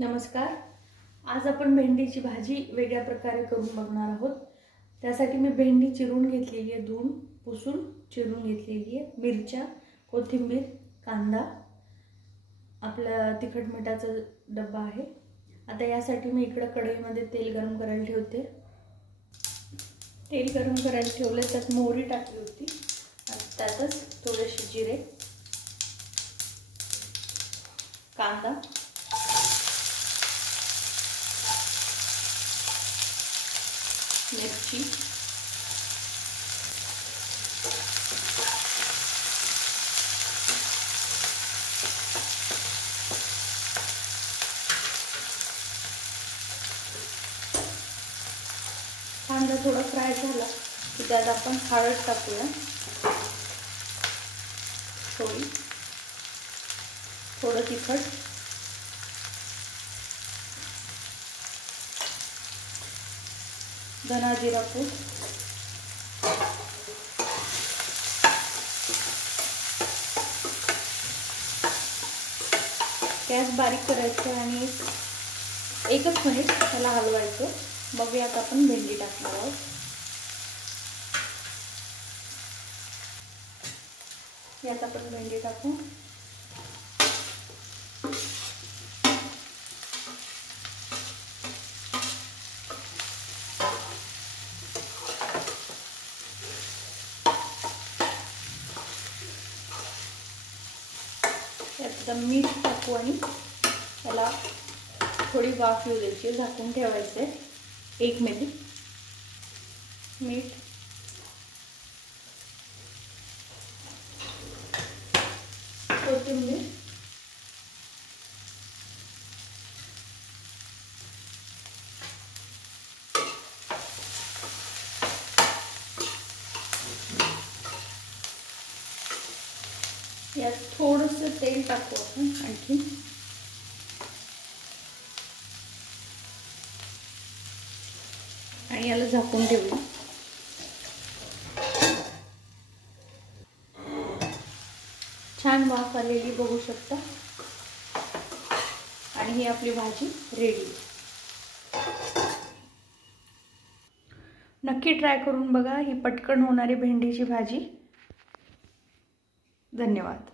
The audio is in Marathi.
नमस्कार। आज आपण भेंडीची भाजी वेगळ्या प्रकारे करून बघणार आहोत। त्यासाठी मी भेंडी चिरून घेतलेली आहे, धुवून पुसून चिरून घेतलेली आहे। मिरच्या, कोथिंबीर, कांदा, आपला तिखट मिठाचा डब्बा आहे। आता यासाठी मी इकडे कढईमध्ये तेल गरम करायला ठेवते। तेल गरम करायला ठेवले, त्यात मोहरी टाकली होती आणि त्यातच थोडेसे जिरे, कांदा, मिरची, कांदा थोडा फ्राय झाला की त्यात आपण हळद टाकूया, थोडं तिखट, धना जिरा पूड, गॅस बारीक करायचं आणि एकच मिनिट त्याला हलवायचं। मग यात आपण भेंडी टाकणार आहोत। यात आपण भेंडी टाकू। यात मीठ टाकू आणि त्याला थोडी वाफ येऊ द्यायची, झाकून ठेवायचे 1 मिनिट। मीठ, कोथिंबीर, यात थोडंसं तेल टाकू आपण आणखी, आणि याला झाकून ठेवू। छान वाफ आलेली बघू शकता आणि ही आपली भाजी रेडी। नक्की ट्राय करून बघा ही पटकन होणारी भेंडीची भाजी। धन्यवाद।